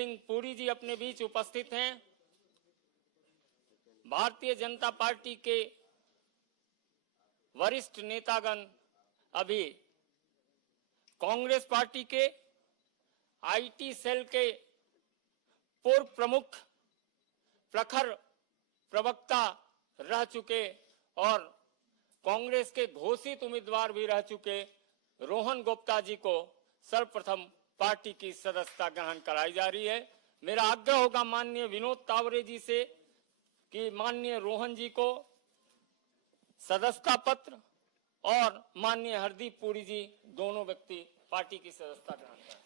सिंह पुरी जी अपने बीच उपस्थित हैं। भारतीय जनता पार्टी के वरिष्ठ नेतागण अभी कांग्रेस पार्टी के आईटी सेल के पूर्व प्रमुख प्रखर प्रवक्ता रह चुके और कांग्रेस के घोषित उम्मीदवार भी रह चुके रोहन गुप्ता जी को सर्वप्रथम पार्टी की सदस्यता ग्रहण कराई जा रही है। मेरा आग्रह होगा माननीय विनोद तावरे जी से कि माननीय रोहन जी को सदस्यता पत्र और माननीय हरदीप पुरी जी दोनों व्यक्ति पार्टी की सदस्यता ग्रहण करें।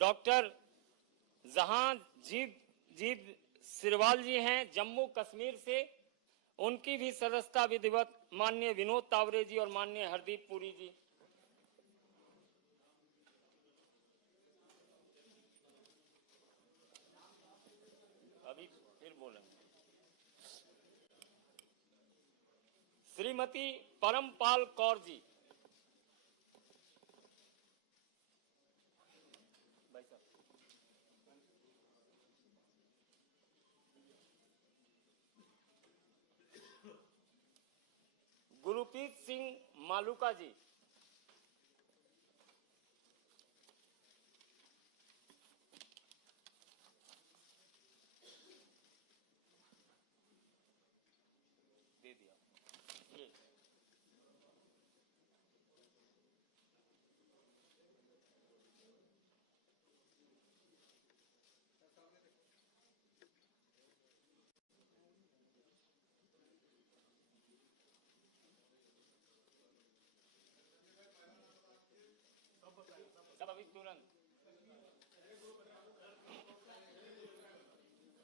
डॉक्टर जहांजीब सिरवाल जी हैं जम्मू कश्मीर से, उनकी भी सदस्यता विधिवत माननीय विनोद तावरे जी और माननीय हरदीप पुरी जी। अभी फिर बोलेंगे। श्रीमती परमपाल कौर जी। गुरप्रीत सिंह मालूका जी। दे दिया ये। सब अभी तुरंत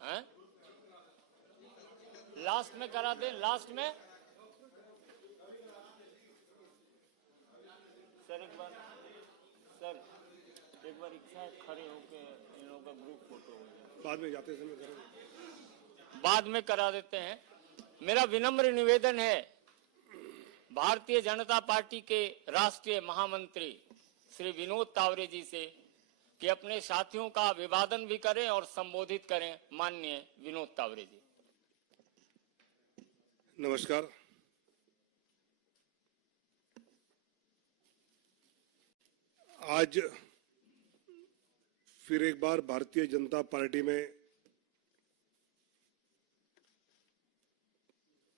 हैं? लास्ट में करा दें, लास्ट में। सर एक बार इच्छा है खड़े होके इन लोगों का ग्रुप फोटो हो जाए। बाद में जाते समय करेंगे, बाद में करा देते हैं। मेरा विनम्र निवेदन है भारतीय जनता पार्टी के राष्ट्रीय महामंत्री श्री विनोद तावरे जी से कि अपने साथियों का अभिवादन भी करें और संबोधित करें। माननीय विनोद तावरे जी। नमस्कार। आज फिर एक बार भारतीय जनता पार्टी में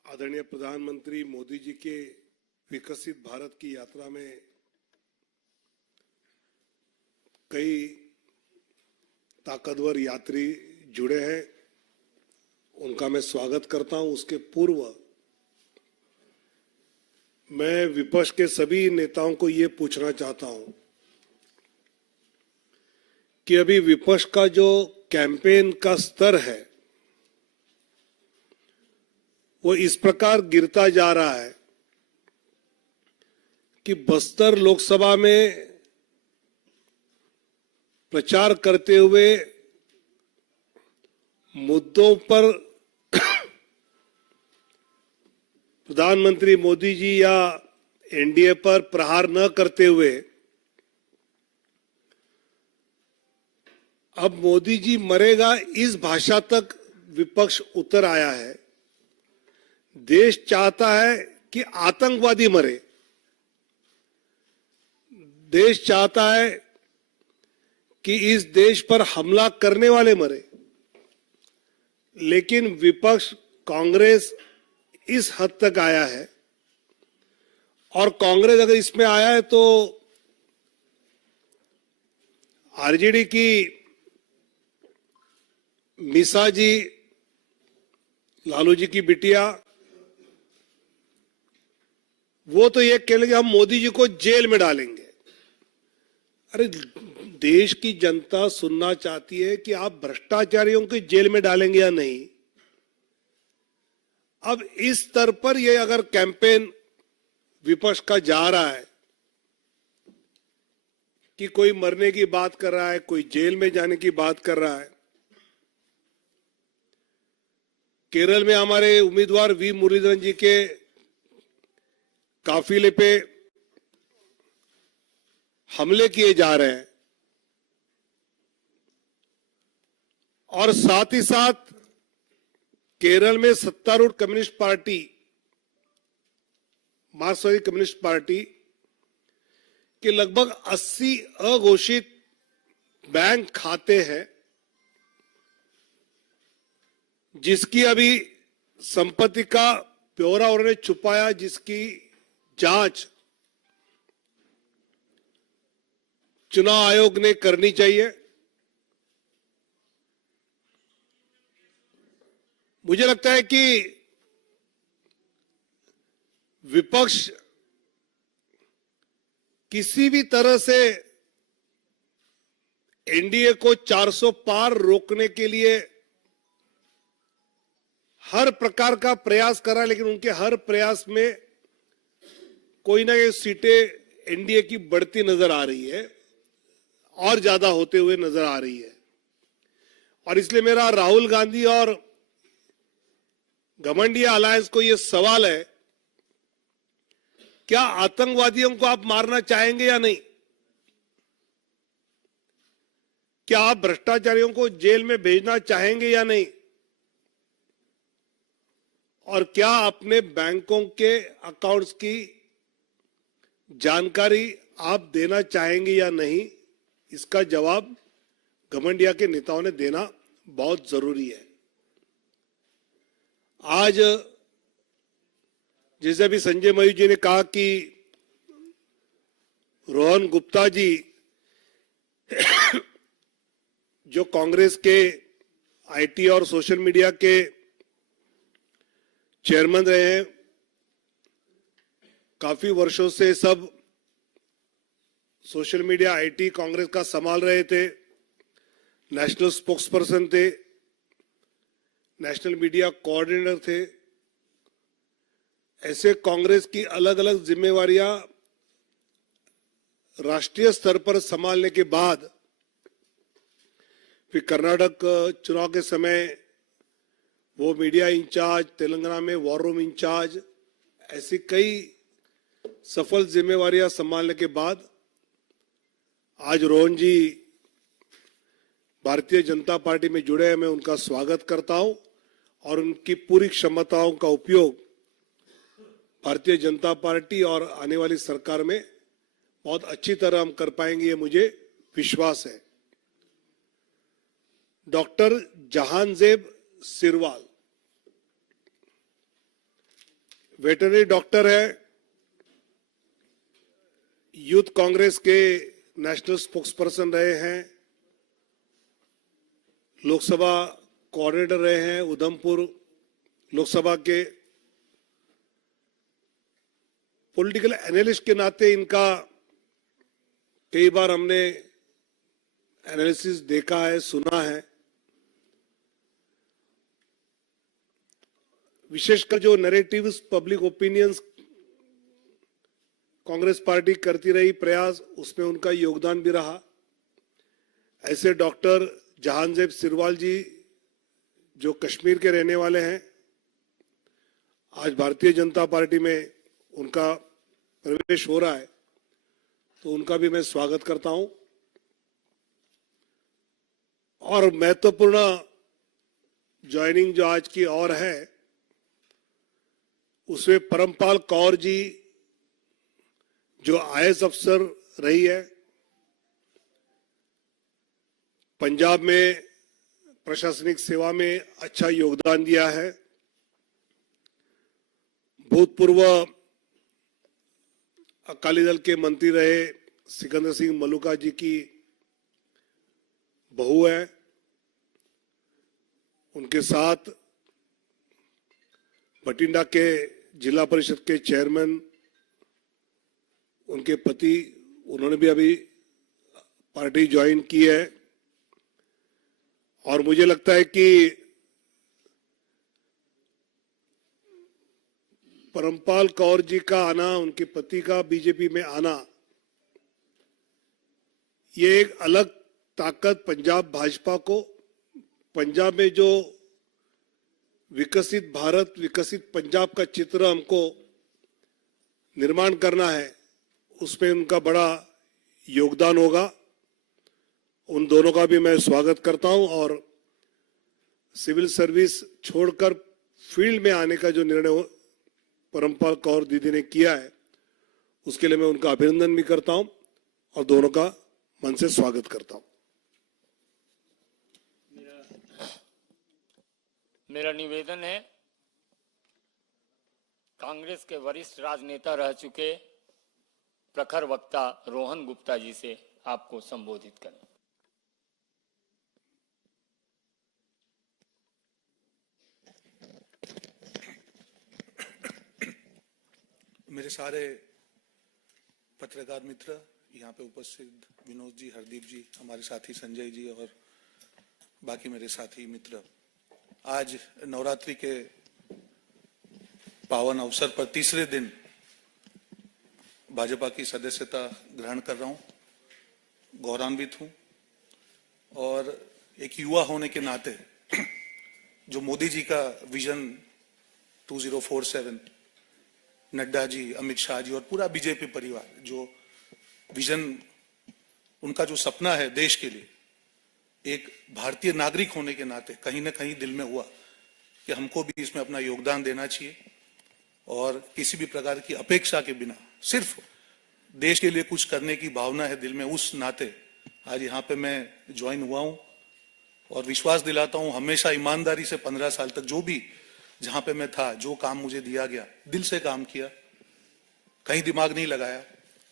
आदरणीय प्रधानमंत्री मोदी जी के विकसित भारत की यात्रा में कई ताकतवर यात्री जुड़े हैं, उनका मैं स्वागत करता हूं। उसके पूर्व मैं विपक्ष के सभी नेताओं को ये पूछना चाहता हूं कि अभी विपक्ष का जो कैंपेन का स्तर है वो इस प्रकार गिरता जा रहा है कि बस्तर लोकसभा में प्रचार करते हुए मुद्दों पर प्रधानमंत्री मोदी जी या एनडीए पर प्रहार न करते हुए अब मोदी जी मरेगा इस भाषा तक विपक्ष उतर आया है। देश चाहता है कि आतंकवादी मरे, देश चाहता है कि इस देश पर हमला करने वाले मरे, लेकिन विपक्ष कांग्रेस इस हद तक आया है। और कांग्रेस अगर इसमें आया है तो आरजेडी की मीसा जी, लालू जी की बिटिया, वो तो ये कह लेंगे हम मोदी जी को जेल में डालेंगे। अरे देश की जनता सुनना चाहती है कि आप भ्रष्टाचारियों को जेल में डालेंगे या नहीं। अब इस स्तर पर ये अगर कैंपेन विपक्ष का जा रहा है कि कोई मरने की बात कर रहा है, कोई जेल में जाने की बात कर रहा है। केरल में हमारे उम्मीदवार वी मुरलीधरन जी के काफिले पे हमले किए जा रहे हैं और साथ ही साथ केरल में सत्तारूढ़ कम्युनिस्ट पार्टी, मार्क्सवादी कम्युनिस्ट पार्टी के लगभग 80 अघोषित बैंक खाते हैं, जिसकी अभी संपत्ति का ब्यौरा उन्होंने छुपाया, जिसकी जांच चुनाव आयोग ने करनी चाहिए। मुझे लगता है कि विपक्ष किसी भी तरह से एनडीए को 400 पार रोकने के लिए हर प्रकार का प्रयास कर रहा है, लेकिन उनके हर प्रयास में कोई ना कोई सीटें एनडीए की बढ़ती नजर आ रही है और ज्यादा होते हुए नजर आ रही है। और इसलिए मेरा राहुल गांधी और घमंडिया अलायंस को यह सवाल है, क्या आतंकवादियों को आप मारना चाहेंगे या नहीं? क्या आप भ्रष्टाचारियों को जेल में भेजना चाहेंगे या नहीं? और क्या अपने बैंकों के अकाउंट्स की जानकारी आप देना चाहेंगे या नहीं? इसका जवाब घमंडिया के नेताओं ने देना बहुत जरूरी है। आज जैसे भी संजय मयूर जी ने कहा कि रोहन गुप्ता जी जो कांग्रेस के आईटी और सोशल मीडिया के चेयरमैन रहे हैं, काफी वर्षों से सब सोशल मीडिया आईटी कांग्रेस का संभाल रहे थे, नेशनल स्पोक्सपर्सन थे, नेशनल मीडिया कोऑर्डिनेटर थे। ऐसे कांग्रेस की अलग अलग जिम्मेवारियां राष्ट्रीय स्तर पर संभालने के बाद फिर कर्नाटक चुनाव के समय वो मीडिया इंचार्ज, तेलंगाना में वॉर रूम इंचार्ज, ऐसी कई सफल जिम्मेवारियां संभालने के बाद आज रोहन जी भारतीय जनता पार्टी में जुड़े हैं। मैं उनका स्वागत करता हूं और उनकी पूरी क्षमताओं का उपयोग भारतीय जनता पार्टी और आने वाली सरकार में बहुत अच्छी तरह हम कर पाएंगे, ये मुझे विश्वास है। Doctor Jahanzeb Sirwal veterinary doctor है, यूथ कांग्रेस के नेशनल स्पोक्सपर्सन रहे हैं, लोकसभा कोऑर्डिनेटर रहे हैं उधमपुर लोकसभा के। पॉलिटिकल एनालिस्ट के नाते इनका कई बार हमने एनालिसिस देखा है, सुना है। विशेषकर जो narratives, public opinions Congress party करती रही प्रयास, उसमें उनका योगदान भी रहा। ऐसे डॉक्टर जहांजेब सिरवाल जी जो कश्मीर के रहने वाले हैं, आज भारतीय जनता पार्टी में उनका प्रवेश हो रहा है, तो उनका भी मैं स्वागत करता हूं। और महत्वपूर्ण ज्वाइनिंग जो आज की और है, उसमें परमपाल कौर जी जो आईएएस अफसर रही है, पंजाब में प्रशासनिक सेवा में अच्छा योगदान दिया है, भूतपूर्व अकाली दल के मंत्री रहे सिकंदर सिंह मलूका जी की बहू है, उनके साथ बठिंडा के जिला परिषद के चेयरमैन, उनके पति, उन्होंने भी अभी पार्टी ज्वाइन की है और मुझे लगता है कि परमपाल कौर जी का आना, उनके पति का बीजेपी में आना, ये एक अलग ताकत पंजाब भाजपा को, पंजाब में जो विकसित भारत, विकसित पंजाब का चित्र हमको निर्माण करना है, उसमें उनका बड़ा योगदान होगा। उन दोनों का भी मैं स्वागत करता हूं और सिविल सर्विस छोड़कर फील्ड में आने का जो निर्णय परमपाल कौर दीदी ने किया है, उसके लिए मैं उनका अभिनंदन भी करता हूं और दोनों का मन से स्वागत करता हूं। मेरा निवेदन है, कांग्रेस के वरिष्ठ राजनेता रह चुके प्रखर वक्ता रोहन गुप्ता जी से आपको संबोधित करें। मेरे सारे पत्रकार मित्र, यहाँ पे उपस्थित विनोद जी, हरदीप जी, हमारे साथी संजय जी और बाकी मेरे साथी मित्र, आज नवरात्रि के पावन अवसर पर तीसरे दिन भाजपा की सदस्यता ग्रहण कर रहा हूँ। गौरवान्वित हूँ और एक युवा होने के नाते जो मोदी जी का विजन 2047, नड्डा जी, अमित शाह जी और पूरा बीजेपी परिवार, जो विजन, उनका जो सपना है देश के लिए, एक भारतीय नागरिक होने के नाते कहीं ना कहीं दिल में हुआ कि हमको भी इसमें अपना योगदान देना चाहिए और किसी भी प्रकार की अपेक्षा के बिना सिर्फ देश के लिए कुछ करने की भावना है दिल में। उस नाते आज यहाँ पे मैं ज्वाइन हुआ हूँ और विश्वास दिलाता हूँ, हमेशा ईमानदारी से 15 साल तक जो भी जहां पे मैं था, जो काम मुझे दिया गया, दिल से काम किया, कहीं दिमाग नहीं लगाया।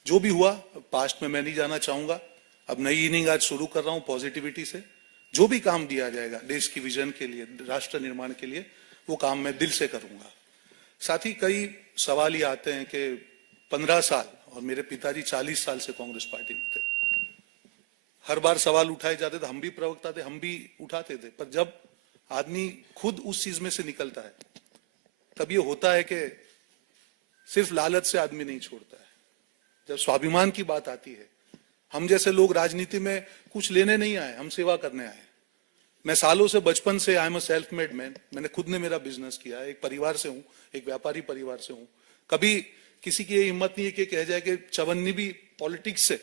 जो भी हुआ पास्ट में मैं नहीं जाना चाहूंगा। अब नई इनिंग आज शुरू कर रहा हूं पॉजिटिविटी से। जो भी काम दिया जाएगा देश की विजन के लिए, राष्ट्र निर्माण के लिए, वो काम मैं दिल से करूंगा। साथ ही कई सवाल ये आते हैं कि 15 साल और मेरे पिताजी 40 साल से कांग्रेस पार्टी में थे। हर बार सवाल उठाए जाते थे, हम भी प्रवक्ता थे, हम भी उठाते थे, पर जब आदमी खुद उस चीज में से निकलता है तब ये होता है कि सिर्फ लालच से आदमी नहीं छोड़ता है। जब स्वाभिमान की बात आती है, हम जैसे लोग राजनीति में कुछ लेने नहीं आए, हम सेवा करने आए। मैं सालों से, बचपन से, I am a self made man, मैंने खुद ने मेरा बिजनेस किया है, एक परिवार से हूं, एक व्यापारी परिवार से हूं। कभी किसी की ये हिम्मत नहीं है कि कह जाए कि चवन्नी भी पॉलिटिक्स से,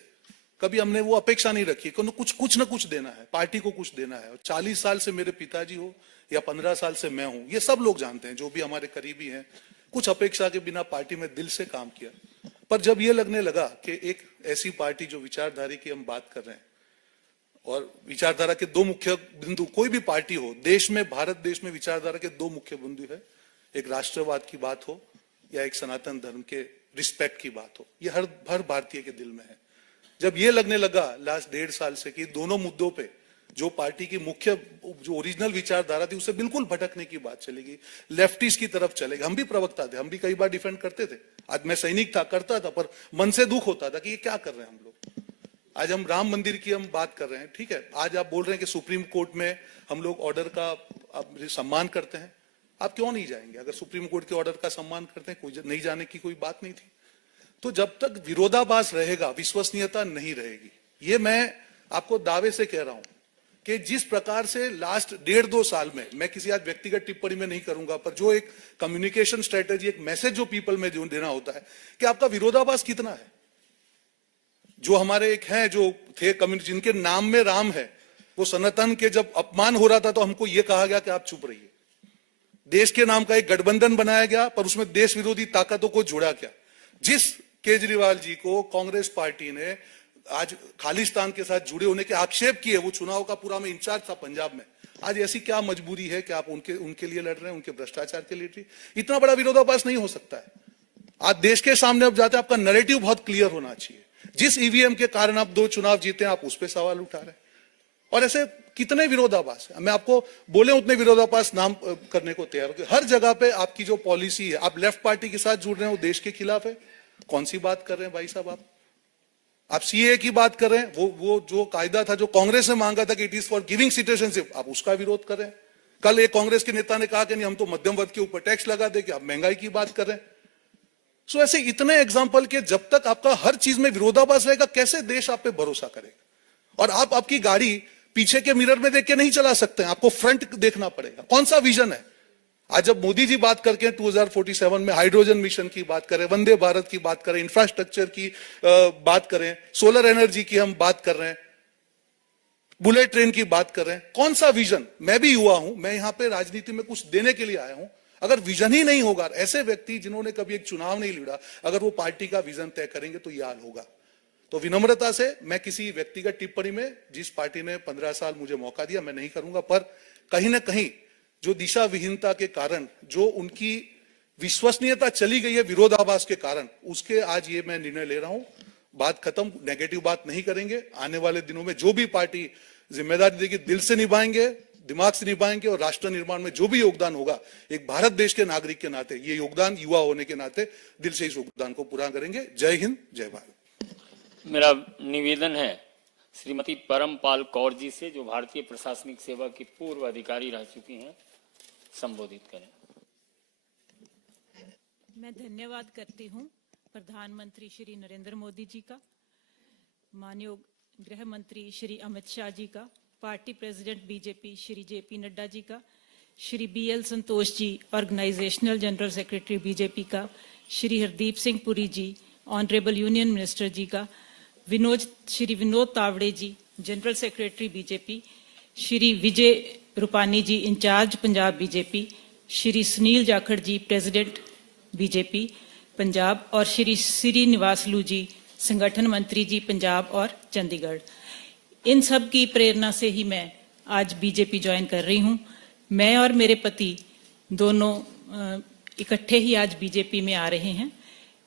कभी हमने वो अपेक्षा नहीं रखी कि कुछ ना कुछ देना है, पार्टी को कुछ देना है। और 40 साल से मेरे पिताजी हो या 15 साल से मैं हूं, ये सब लोग जानते हैं, जो भी हमारे करीबी हैं, कुछ अपेक्षा के बिना पार्टी में दिल से काम किया। पर जब ये लगने लगा कि एक ऐसी पार्टी जो विचारधारा की हम बात कर रहे हैं, और विचारधारा के दो मुख्य बिंदु, कोई भी पार्टी हो देश में, भारत देश में विचारधारा के दो मुख्य बिंदु है, एक राष्ट्रवाद की बात हो या एक सनातन धर्म के रिस्पेक्ट की बात हो, ये हर भारतीय के दिल में है। जब ये लगने लगा लास्ट 1.5 साल से कि दोनों मुद्दों पे जो पार्टी की मुख्य, जो ओरिजिनल विचारधारा थी, उससे बिल्कुल भटकने की बात चलेगी, लेफ्टिस्ट की तरफ चलेगी। हम भी प्रवक्ता थे, हम भी कई बार डिफेंड करते थे। आज मैं सैनिक था, करता था, पर मन से दुख होता था कि ये क्या कर रहे हैं हम लोग। आज हम राम मंदिर की हम बात कर रहे हैं, ठीक है, आज आप बोल रहे हैं कि सुप्रीम कोर्ट में हम लोग ऑर्डर का सम्मान करते हैं। आप क्यों नहीं जाएंगे? अगर सुप्रीम कोर्ट के ऑर्डर का सम्मान करते हैं, कोई नहीं जाने की कोई बात नहीं थी। तो जब तक विरोधाभास रहेगा, विश्वसनीयता नहीं रहेगी। ये मैं आपको दावे से कह रहा हूं कि जिस प्रकार से लास्ट 1.5-2 साल में, मैं किसी आज व्यक्तिगत टिप्पणी में नहीं करूंगा, पर जो एक कम्युनिकेशन स्ट्रेटेजी, एक मैसेज जो पीपल में जो देना होता है कि आपका विरोधाभास कितना है। जो हमारे एक हैं, जो थे कम्युनिटी, जिनके नाम में राम है, वो सनातन के जब अपमान हो रहा था तो हमको ये कहा गया कि आप चुप रहिए। देश के नाम का एक गठबंधन बनाया गया, पर उसमें देश विरोधी ताकतों को जोड़ा गया। जिस केजरीवाल जी को कांग्रेस पार्टी ने आज खालिस्तान के साथ जुड़े होने के आक्षेप किए, वो चुनाव का पूरा में इंचार्ज था पंजाब में, आज ऐसी क्या मजबूरी है कि आप उनके लिए लड़ रहे हैं, उनके भ्रष्टाचार के लिए? इतना बड़ा विरोधाभास नहीं हो सकता है। आज देश के सामने अब जाते हैं, आपका नैरेटिव बहुत क्लियर होना चाहिए। जिस ईवीएम के कारण आप 2 चुनाव जीते हैं, आप उस पर सवाल उठा रहे हैं। और ऐसे कितने विरोधाभास है, मैं आपको बोले उतने विरोधाभास नाम करने को तैयार हूं। हर जगह पे आपकी जो पॉलिसी है, आप लेफ्ट पार्टी के साथ जुड़ रहे हैं, वो देश के खिलाफ है। कौन सी बात कर रहे हैं भाई साहब आप? आप सीए की बात कर रहे हैं, वो जो कायदा था जो कांग्रेस ने मांगा था कि it is for giving citizenship, आप उसका विरोध कर रहे हैं। कल एक कांग्रेस के नेता ने कहा कि नहीं हम तो मध्यम वर्ग के ऊपर टैक्स लगा दे, कि आप महंगाई की बात कर रहे हैं। सो ऐसे इतने एग्जाम्पल के जब तक आपका हर चीज में विरोधाभास रहेगा, कैसे देश आप पे भरोसा करेगा। और आप आपकी गाड़ी पीछे के मिरर में देख के नहीं चला सकते हैं, आपको फ्रंट देखना पड़ेगा। कौन सा विजन है? आज जब मोदी जी बात करके 2047 में हाइड्रोजन मिशन की बात करें, वंदे भारत की बात करें, इंफ्रास्ट्रक्चर की बात करें, सोलर एनर्जी की हम बात कर रहे हैं, बुलेट ट्रेन की बात कर रहे हैं, कौन सा विजन? मैं भी युवा हूं, मैं यहां पे राजनीति में कुछ देने के लिए आया हूं। अगर विजन ही नहीं होगा, ऐसे व्यक्ति जिन्होंने कभी एक चुनाव नहीं लड़ा, अगर वो पार्टी का विजन तय करेंगे तो ये हाल होगा। तो विनम्रता से मैं किसी व्यक्तिगत टिप्पणी में, जिस पार्टी ने 15 साल मुझे मौका दिया, मैं नहीं करूंगा। पर कहीं ना कहीं जो दिशा विहीनता के कारण जो उनकी विश्वसनीयता चली गई है विरोधाभास के कारण, उसके आज ये मैं निर्णय ले रहा हूं। बात खत्म, नेगेटिव बात नहीं करेंगे। आने वाले दिनों में जो भी पार्टी जिम्मेदारी देगी, दिल से निभाएंगे, दिमाग से निभाएंगे, और राष्ट्र निर्माण में जो भी योगदान होगा एक भारत देश के नागरिक के नाते, ये योगदान युवा होने के नाते दिल से इस योगदान को पूरा करेंगे। जय हिंद, जय भारत। मेरा निवेदन है श्रीमती परमपाल कौर जी से, जो भारतीय प्रशासनिक सेवा की पूर्व अधिकारी रह चुकी हैं, संबोधित करें। मैं धन्यवाद करती हूं प्रधानमंत्री श्री नरेंद्र मोदी जी का, माननीय गृह मंत्री श्री अमित शाह जी का, party president BJP Shri JP Nadda ji का, Shri BL Santosh ji organisational general secretary BJP का, Shri Hardeep Singh Puri ji honourable union minister ji का, Shri Vinod Tawde ji general secretary BJP, Shri Vijay Rupani ji incharge Punjab BJP, Shri Sunil Jakhar ji president BJP Punjab, और श्री श्रीनिवासलू जी संगठन मंत्री जी पंजाब और चंडीगढ़। इन सब की प्रेरणा से ही मैं आज बीजेपी ज्वाइन कर रही हूं। मैं और मेरे पति दोनों इकट्ठे ही आज बीजेपी में आ रहे हैं।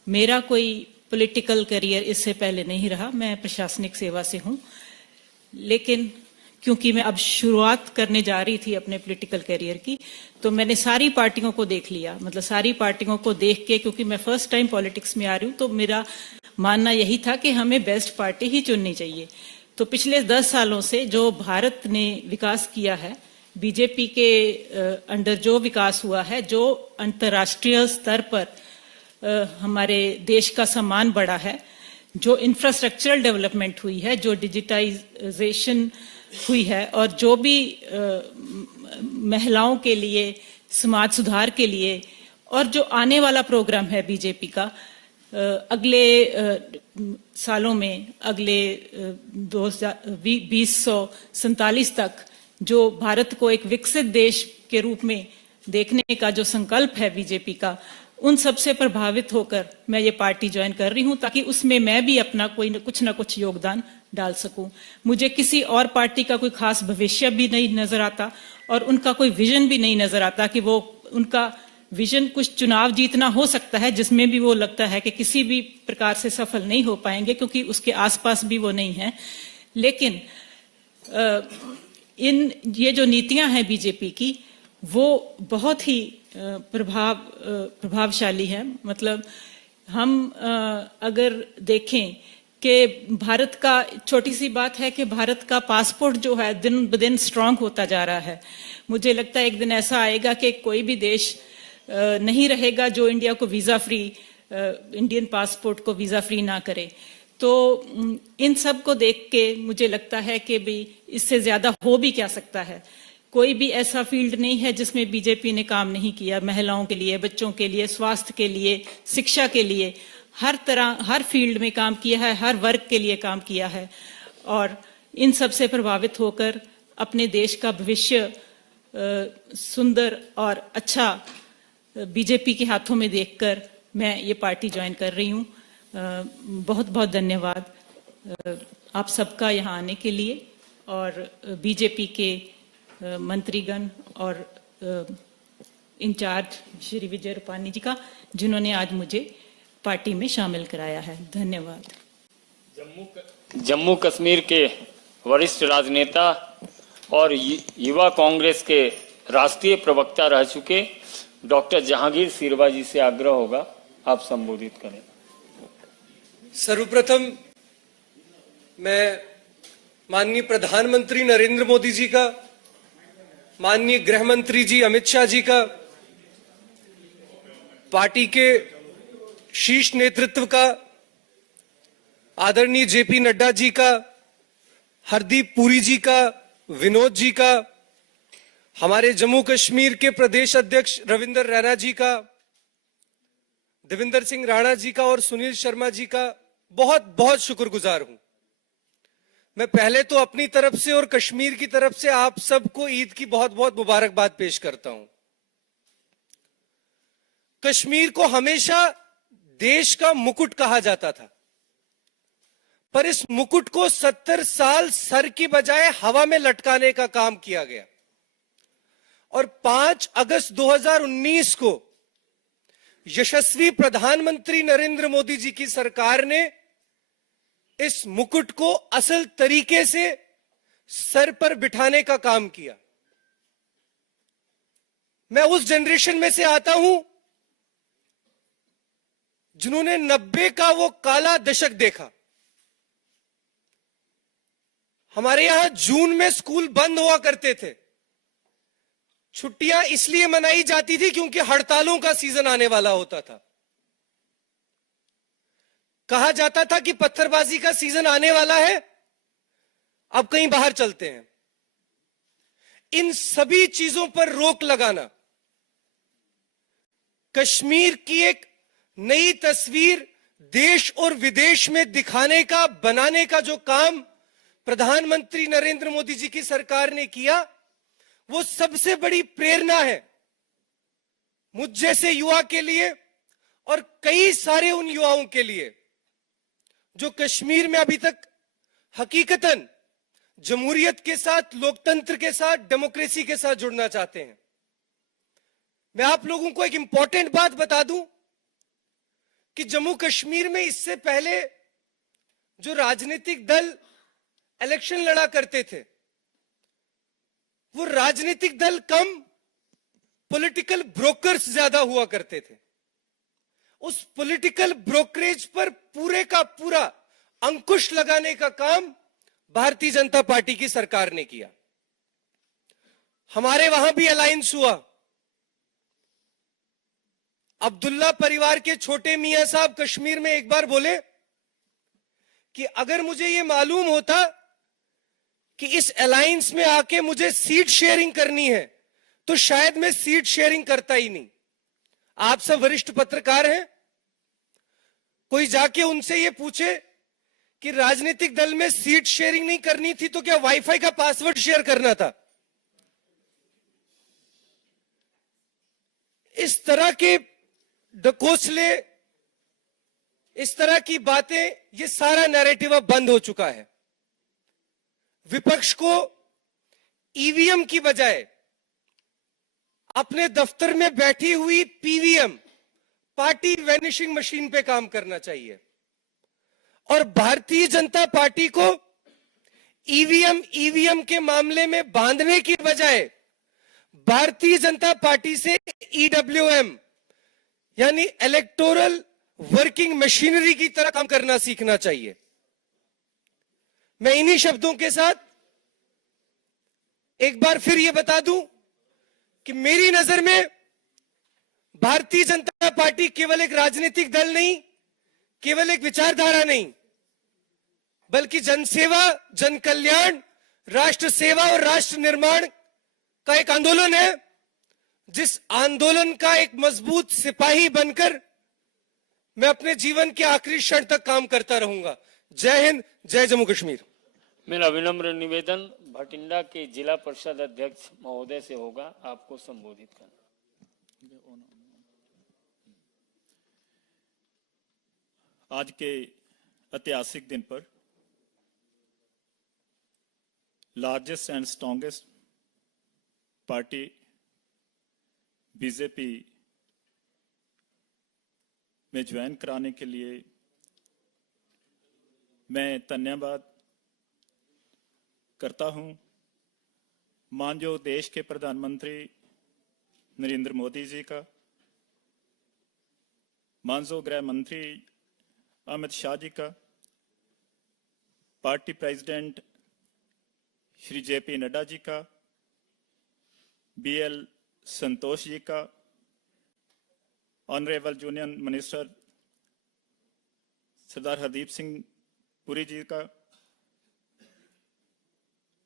मेरा कोई पॉलिटिकल करियर इससे पहले नहीं रहा, मैं प्रशासनिक सेवा से हूं, लेकिन क्योंकि मैं अब शुरुआत करने जा रही थी अपने पॉलिटिकल करियर की, तो मैंने सारी पार्टियों को देख लिया। मतलब सारी पार्टियों को देख के, क्योंकि मैं फर्स्ट टाइम पॉलिटिक्स में आ रही हूँ, तो मेरा मानना यही था कि हमें बेस्ट पार्टी ही चुननी चाहिए। तो पिछले 10 सालों से जो भारत ने विकास किया है, बीजेपी के अंडर जो विकास हुआ है, जो अंतर्राष्ट्रीय स्तर पर हमारे देश का सम्मान बढ़ा है, जो इंफ्रास्ट्रक्चरल डेवलपमेंट हुई है, जो डिजिटाइजेशन हुई है, और जो भी महिलाओं के लिए, समाज सुधार के लिए, और जो आने वाला प्रोग्राम है बीजेपी का अगले सालों में, अगले 2047 तक, जो भारत को एक विकसित देश के रूप में देखने का जो संकल्प है बीजेपी का, उन सब से प्रभावित होकर मैं ये पार्टी ज्वाइन कर रही हूं, ताकि उसमें मैं भी अपना कुछ ना कुछ योगदान डाल सकूं। मुझे किसी और पार्टी का कोई खास भविष्य भी नहीं नजर आता, और उनका कोई विजन भी नहीं नजर आता कि वो, उनका विजन कुछ चुनाव जीतना हो सकता है, जिसमें भी वो लगता है कि किसी भी प्रकार से सफल नहीं हो पाएंगे, क्योंकि उसके आसपास भी वो नहीं है। लेकिन ये जो नीतियां हैं बीजेपी की, वो बहुत ही प्रभावशाली है। मतलब हम अगर देखें कि भारत का, छोटी सी बात है कि भारत का पासपोर्ट जो है दिन ब दिन स्ट्रांग होता जा रहा है। मुझे लगता है एक दिन ऐसा आएगा कि कोई भी देश नहीं रहेगा जो इंडिया को वीजा फ्री, इंडियन पासपोर्ट को वीजा फ्री ना करे। तो इन सब को देख के मुझे लगता है कि भी इससे ज्यादा हो भी क्या सकता है। कोई भी ऐसा फील्ड नहीं है जिसमें बीजेपी ने काम नहीं किया। महिलाओं के लिए, बच्चों के लिए, स्वास्थ्य के लिए, शिक्षा के लिए, हर तरह, हर फील्ड में काम किया है, हर वर्ग के लिए काम किया है। और इन सब से प्रभावित होकर अपने देश का भविष्य सुंदर और अच्छा बीजेपी के हाथों में देखकर मैं ये पार्टी ज्वाइन कर रही हूँ। बहुत बहुत धन्यवाद आप सबका यहाँ आने के लिए, और बीजेपी के मंत्रीगण और इंचार्ज श्री विजय रूपानी जी का, जिन्होंने आज मुझे पार्टी में शामिल कराया है। धन्यवाद। जम्मू कश्मीर के वरिष्ठ राजनेता और युवा कांग्रेस के राष्ट्रीय प्रवक्ता रह चुके डॉक्टर जहांगीर सिरवा जी से आग्रह होगा, आप संबोधित करें। सर्वप्रथम मैं माननीय प्रधानमंत्री नरेंद्र मोदी जी का, माननीय गृह मंत्री जी अमित शाह जी का, पार्टी के शीर्ष नेतृत्व का, आदरणीय जेपी नड्डा जी का, हरदीप पुरी जी का, विनोद जी का, हमारे जम्मू कश्मीर के प्रदेश अध्यक्ष रविंदर रैना जी का, देवेंद्र सिंह राणा जी का और सुनील शर्मा जी का बहुत बहुत शुक्रगुजार हूं। मैं पहले तो अपनी तरफ से और कश्मीर की तरफ से आप सबको ईद की बहुत बहुत मुबारकबाद पेश करता हूं। कश्मीर को हमेशा देश का मुकुट कहा जाता था, पर इस मुकुट को 70 साल सर की बजाय हवा में लटकाने का काम किया गया और 5 अगस्त 2019 को यशस्वी प्रधानमंत्री नरेंद्र मोदी जी की सरकार ने इस मुकुट को असल तरीके से सर पर बिठाने का काम किया। मैं उस जनरेशन में से आता हूं जिन्होंने 90 का वो काला दशक देखा। हमारे यहां जून में स्कूल बंद हुआ करते थे। छुट्टियां इसलिए मनाई जाती थी क्योंकि हड़तालों का सीजन आने वाला होता था। कहा जाता था कि पत्थरबाजी का सीजन आने वाला है, अब कहीं बाहर चलते हैं। इन सभी चीजों पर रोक लगाना, कश्मीर की एक नई तस्वीर देश और विदेश में दिखाने का, बनाने का जो काम प्रधानमंत्री नरेंद्र मोदी जी की सरकार ने किया, वो सबसे बड़ी प्रेरणा है मुझ जैसे युवा के लिए और कई सारे उन युवाओं के लिए जो कश्मीर में अभी तक हकीकतन जमहूरियत के साथ, लोकतंत्र के साथ, डेमोक्रेसी के साथ जुड़ना चाहते हैं। मैं आप लोगों को एक इंपॉर्टेंट बात बता दूं कि जम्मू कश्मीर में इससे पहले जो राजनीतिक दल इलेक्शन लड़ा करते थे, वो राजनीतिक दल कम, पॉलिटिकल ब्रोकर्स ज्यादा हुआ करते थे। उस पॉलिटिकल ब्रोकरेज पर पूरे का पूरा अंकुश लगाने का काम भारतीय जनता पार्टी की सरकार ने किया। हमारे वहां भी अलायंस हुआ। अब्दुल्ला परिवार के छोटे मियां साहब कश्मीर में एक बार बोले कि अगर मुझे यह मालूम होता कि इस अलायंस में आके मुझे सीट शेयरिंग करनी है तो शायद मैं सीट शेयरिंग करता ही नहीं। आप सब वरिष्ठ पत्रकार हैं, कोई जाके उनसे ये पूछे कि राजनीतिक दल में सीट शेयरिंग नहीं करनी थी तो क्या वाईफाई का पासवर्ड शेयर करना था? इस तरह के ढकोसले, इस तरह की बातें, ये सारा नैरेटिव अब बंद हो चुका है। विपक्ष को ईवीएम की बजाय अपने दफ्तर में बैठी हुई पीवीएम, पार्टी वैनिशिंग मशीन पे काम करना चाहिए और भारतीय जनता पार्टी को ईवीएम के मामले में बांधने की बजाय भारतीय जनता पार्टी से ईडब्ल्यूएम यानी इलेक्टोरल वर्किंग मशीनरी की तरह काम करना सीखना चाहिए। मैं इन्हीं शब्दों के साथ एक बार फिर यह बता दूं कि मेरी नजर में भारतीय जनता पार्टी केवल एक राजनीतिक दल नहीं, केवल एक विचारधारा नहीं, बल्कि जनसेवा, जन कल्याण, राष्ट्र सेवा और राष्ट्र निर्माण का एक आंदोलन है, जिस आंदोलन का एक मजबूत सिपाही बनकर मैं अपने जीवन के आखिरी क्षण तक काम करता रहूंगा। जय हिंद, जय जम्मू कश्मीर। मेरा विनम्र निवेदन भटिंडा के जिला परिषद अध्यक्ष महोदय से होगा, आपको संबोधित करना। आज के ऐतिहासिक दिन पर largest and strongest party BJP में ज्वाइन कराने के लिए मैं धन्यवाद करता हूं माननीय देश के प्रधानमंत्री नरेंद्र मोदी जी का, माननीय गृह मंत्री अमित शाह जी का, पार्टी प्रेसिडेंट श्री जेपी नड्डा जी का, बीएल संतोष जी का, honourable union minister Sardar Hardeep Singh Puri ji का,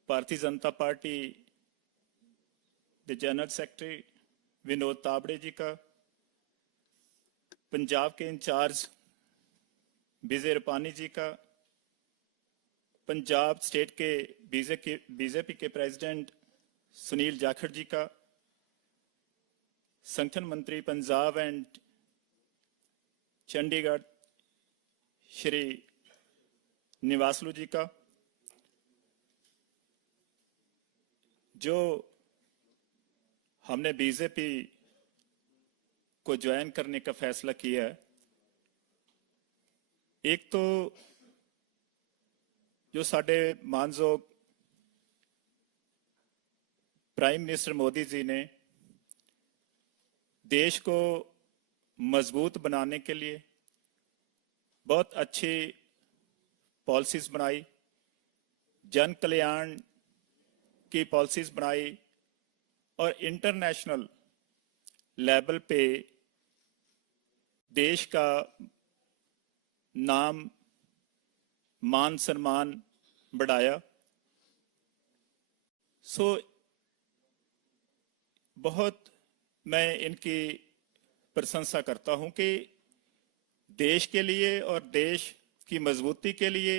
भारतीय जनता पार्टी के जनरल सेक्रेटरी विनोद तावड़े जी का, पंजाब के इंचार्ज विजय रूपानी जी का, पंजाब स्टेट के बीजेपी के प्रेसिडेंट सुनील जाखड़ जी का, संगठन मंत्री पंजाब एंड चंडीगढ़ श्री निवासलू जी का, जो हमने बीजेपी को ज्वाइन करने का फैसला किया है। एक तो जो साडे मानयोग प्राइम मिनिस्टर मोदी जी ने देश को मजबूत बनाने के लिए बहुत अच्छी पॉलिसीज बनाई, जन कल्याण की पॉलिसीज बनाई और इंटरनेशनल लेवल पे देश का नाम मान सम्मान बढ़ाया। बहुत मैं इनकी प्रशंसा करता हूं कि देश के लिए और देश की मजबूती के लिए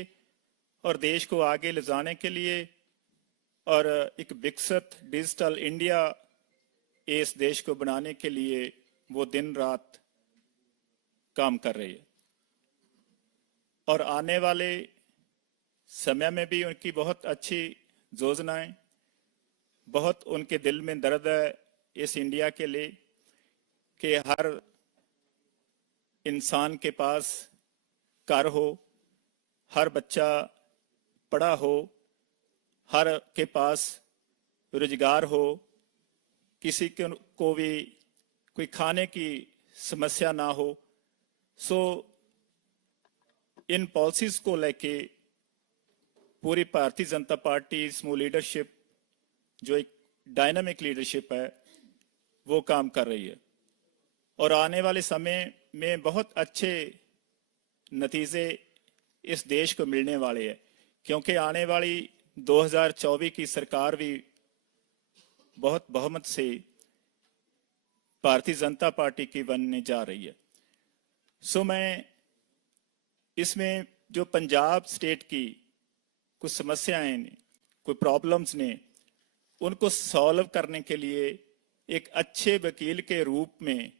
और देश को आगे ले जाने के लिए और एक विकसित डिजिटल इंडिया इस देश को बनाने के लिए वो दिन रात काम कर रही है। और आने वाले समय में भी उनकी बहुत अच्छी योजनाएं, बहुत उनके दिल में दर्द है इस इंडिया के लिए कि हर इंसान के पास घर हो, हर बच्चा पढ़ा हो, हर के पास रोजगार हो, किसी को भी कोई खाने की समस्या ना हो। इन पॉलिसीज को लेके पूरी भारतीय जनता पार्टी स्मूथ लीडरशिप, जो एक डायनामिक लीडरशिप है, वो काम कर रही है और आने वाले समय में बहुत अच्छे नतीजे इस देश को मिलने वाले हैं, क्योंकि आने वाली 2024 की सरकार भी बहुत बहुमत से भारतीय जनता पार्टी की बनने जा रही है। मैं इसमें जो पंजाब स्टेट की कुछ समस्याएं ने, कोई प्रॉब्लम्स ने, उनको सॉल्व करने के लिए एक अच्छे वकील के रूप में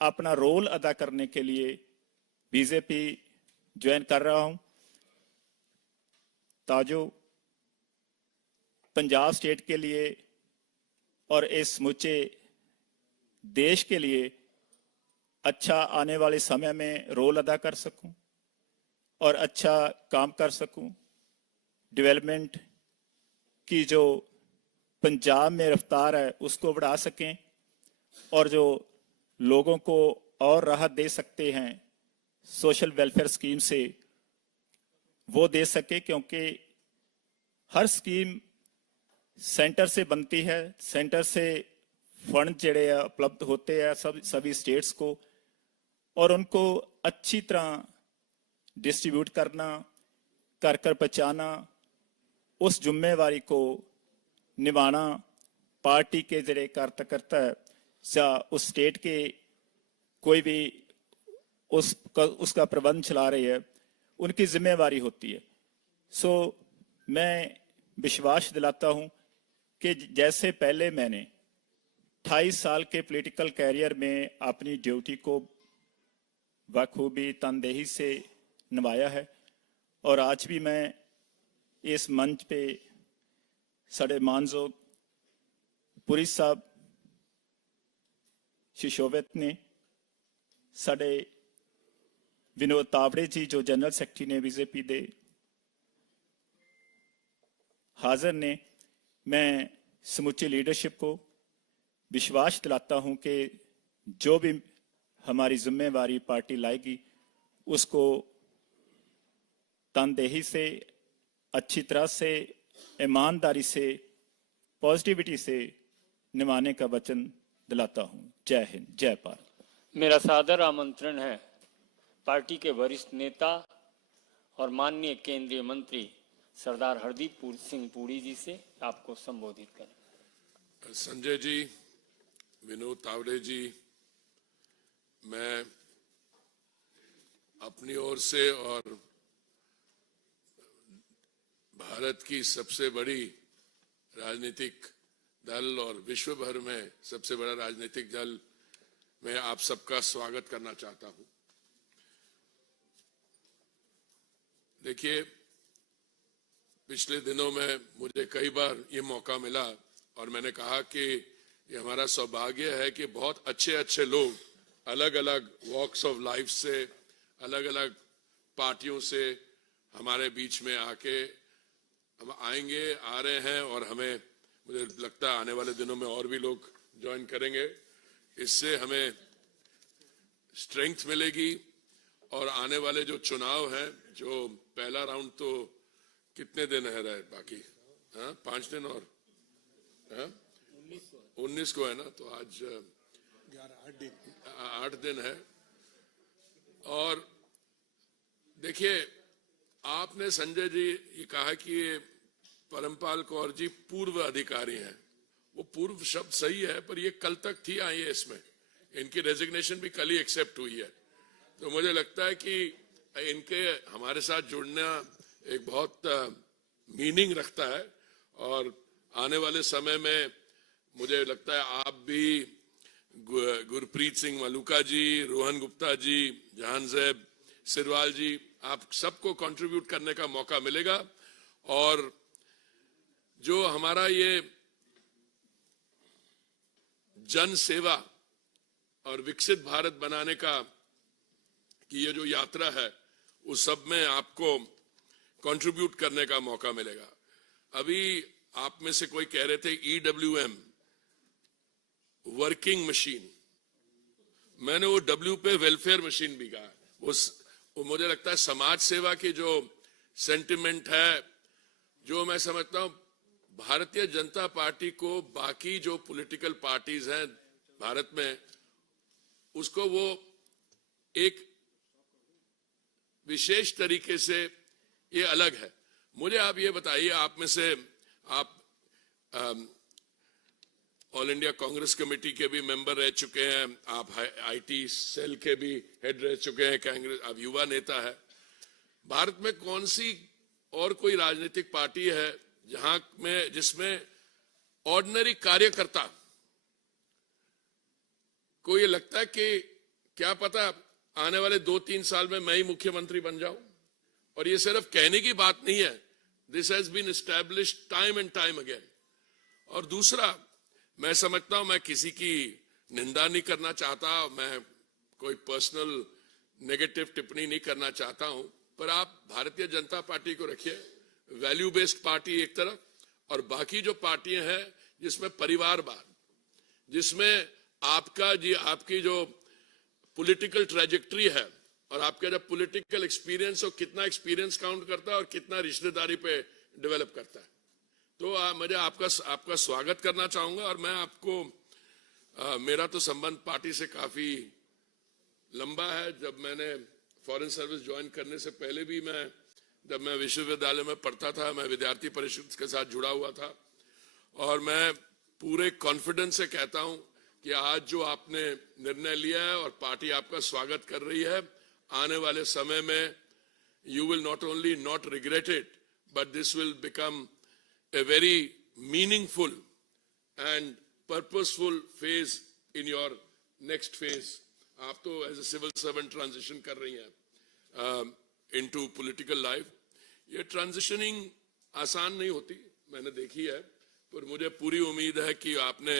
अपना रोल अदा करने के लिए बीजेपी ज्वाइन कर रहा हूं, ताजो पंजाब स्टेट के लिए और इस समूचे देश के लिए अच्छा आने वाले समय में रोल अदा कर सकूं और अच्छा काम कर सकूं। डेवलपमेंट की जो पंजाब में रफ्तार है उसको बढ़ा सकें और जो लोगों को और राहत दे सकते हैं सोशल वेलफेयर स्कीम से, वो दे सके, क्योंकि हर स्कीम सेंटर से बनती है, सेंटर से फंड जड़े उपलब्ध होते हैं सभी स्टेट्स को, और उनको अच्छी तरह डिस्ट्रीब्यूट करना, कर पहुंचाना, उस जिम्मेवारी को निभाना पार्टी के जरिए कार्यकर्ता या उस स्टेट के कोई भी उसका प्रबंध चला रही है, उनकी जिम्मेवारी होती है। मैं विश्वास दिलाता हूं कि जैसे पहले मैंने 28 साल के पॉलिटिकल कैरियर में अपनी ड्यूटी को बखूबी तनदेही से निभाया है, और आज भी मैं इस मंच पे साढ़े मानजोग पुरी साहब शिशोवित ने, साढ़े विनोद तावड़े जी जो जनरल सेक्रेटरी ने बीजेपी दे हाजिर ने, मैं समूची लीडरशिप को विश्वास दिलाता हूं कि जो भी हमारी जिम्मेवारी पार्टी लाएगी उसको तनदेही से, अच्छी तरह से, ईमानदारी से, पॉजिटिविटी से निभाने का वचन दिलाता हूं। जय हिंद, जय भारत। मेरा सादर आमंत्रण है पार्टी के वरिष्ठ नेता और माननीय केंद्रीय मंत्री सरदार हरदीप सिंह पुरी जी से आपको संबोधित करें। संजय जी, विनोद तावड़े जी, मैं अपनी ओर से और भारत की सबसे बड़ी राजनीतिक दल और विश्व भर में सबसे बड़ा राजनीतिक दल में आप सबका स्वागत करना चाहता हूं। देखिए, पिछले दिनों में मुझे कई बार ये मौका मिला और मैंने कहा कि ये हमारा सौभाग्य है कि बहुत अच्छे अच्छे लोग अलग अलग वॉक्स ऑफ लाइफ से, अलग अलग पार्टियों से हमारे बीच में आके हम आएंगे, आ रहे हैं और हमें, मुझे लगता है आने वाले दिनों में और भी लोग ज्वाइन करेंगे। इससे हमें स्ट्रेंथ मिलेगी और आने वाले जो चुनाव हैं, जो पहला राउंड तो कितने दिन है रहे बाकी, हाँ 5 दिन और, हाँ 19 को है ना, तो आज 8 दिन है। और देखिए, आपने संजय जी ये कहा कि ये परमपाल कौर जी पूर्व अधिकारी हैं। वो पूर्व शब्द सही है, पर ये कल तक थी आईएएस में, इनकी रेजिग्नेशन भी कल ही एक्सेप्ट हुई है। तो मुझे लगता है कि इनके हमारे साथ जुड़ना एक बहुत मीनिंग रखता है और आने वाले समय में मुझे लगता है आप भी, गुरप्रीत सिंह मलूका जी, रोहन गुप्ता जी, जहांजेब सिरवाल जी, आप सबको कंट्रीब्यूट करने का मौका मिलेगा। और जो हमारा ये जन सेवा और विकसित भारत बनाने का कि ये जो यात्रा है, उस सब में आपको कंट्रीब्यूट करने का मौका मिलेगा। अभी आप में से कोई कह रहे थे EWM, वर्किंग मशीन, मैंने वो W पे वेलफेयर मशीन भी कहा। वो मुझे लगता है समाज सेवा की जो सेंटिमेंट है, जो मैं समझता हूं भारतीय जनता पार्टी को बाकी जो पॉलिटिकल पार्टीज हैं भारत में, उसको वो एक विशेष तरीके से ये अलग है। मुझे आप ये बताइए, आप में से आप ऑल इंडिया कांग्रेस कमेटी के भी मेंबर रह चुके हैं, आप आईटी सेल के भी हेड रह चुके हैं, कांग्रेस, आप युवा नेता है। भारत में कौन सी और कोई राजनीतिक पार्टी है जहां में, जिसमें ऑर्डिनरी कार्यकर्ता को ये लगता है कि क्या पता आने वाले 2-3 साल में मैं ही मुख्यमंत्री बन जाऊं? और ये सिर्फ कहने की बात नहीं है, this has been established time and time again. और दूसरा, मैं समझता हूं, मैं किसी की निंदा नहीं करना चाहता, मैं कोई पर्सनल नेगेटिव टिप्पणी नहीं करना चाहता हूं, पर आप भारतीय जनता पार्टी को रखिए वैल्यू बेस्ड पार्टी एक तरफ, और बाकी जो पार्टियां हैं जिसमें परिवारवाद, जिसमें आपकी जो पॉलिटिकल ट्रैजेक्टरी है और आपका जब पॉलिटिकल एक्सपीरियंस और कितना एक्सपीरियंस काउंट करता है और कितना रिश्तेदारी पे डेवलप करता है। तो मुझे आपका स्वागत करना चाहूंगा। और मैं आपको, मेरा तो संबंध पार्टी से काफी लंबा है। जब मैंने फॉरेन सर्विस ज्वाइन करने से पहले भी जब मैं विश्वविद्यालय में पढ़ता था, मैं विद्यार्थी परिषद के साथ जुड़ा हुआ था। और मैं पूरे कॉन्फिडेंस से कहता हूं कि आज जो आपने निर्णय लिया है और पार्टी आपका स्वागत कर रही है, आने वाले समय में you will not only not regret it, but this will become a very meaningful and purposeful phase in your next phase. आप तो as a civil servant transition कर रही हैं into political life. ये transitioning आसान नहीं होती, मैंने देखी है, पर मुझे पूरी उम्मीद है कि आपने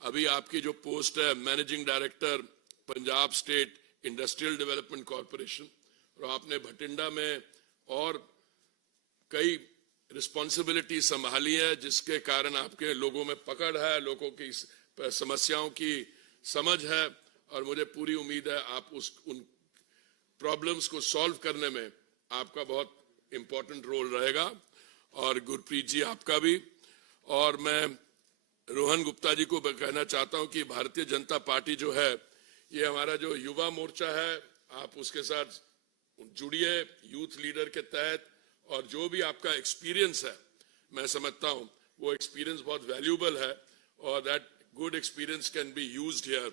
अभी आपकी जो पोस्ट है managing director Punjab state industrial development corporation, और आपने भटिंडा में और कई रिस्पॉन्सिबिलिटी संभाली है, जिसके कारण आपके लोगों में पकड़ है, लोगों की समस्याओं की समझ है, और मुझे पूरी उम्मीद है आप उन प्रॉब्लम्स को सॉल्व करने में आपका बहुत इंपॉर्टेंट रोल रहेगा, और गुरप्रीत जी आपका भी। और मैं रोहन गुप्ता जी को कहना चाहता हूं कि भारतीय जनता पार्टी जो है, ये हमारा जो युवा मोर्चा है, आप उसके साथ जुड़िए यूथ लीडर के तहत, और जो भी आपका एक्सपीरियंस है, मैं समझता हूं वो एक्सपीरियंस बहुत वैल्यूएबल है, और that good experience can be used here.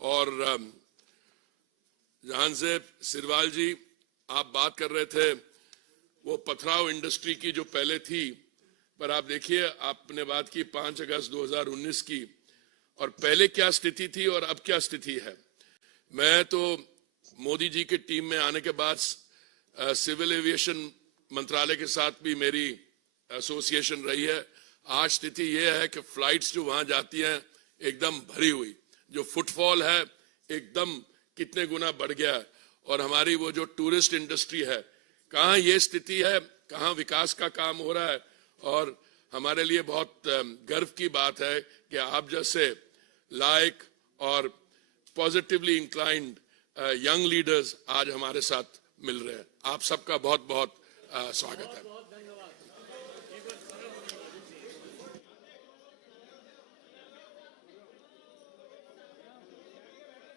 और जहांजेब सिरवाल जी, आप बात कर रहे थे वो पथराव इंडस्ट्री की जो पहले थी, पर आप देखिए आपने बात की 5 अगस्त 2019 की, और पहले क्या स्थिति थी और अब क्या स्थिति है। मैं तो मोदी जी की टीम में आने के बाद सिविल एविएशन मंत्रालय के साथ भी मेरी एसोसिएशन रही है। आज स्थिति यह है कि फ्लाइट्स जो वहां जाती हैं एकदम भरी हुई, जो फुटफॉल है एकदम कितने गुना बढ़ गया है, और हमारी वो जो टूरिस्ट इंडस्ट्री है, कहाँ ये स्थिति है, कहाँ विकास का काम हो रहा है। और हमारे लिए बहुत गर्व की बात है कि आप जैसे लायक और पॉजिटिवली इंक्लाइंड यंग लीडर्स आज हमारे साथ मिल रहे हैं। आप सबका बहुत बहुत स्वागत है।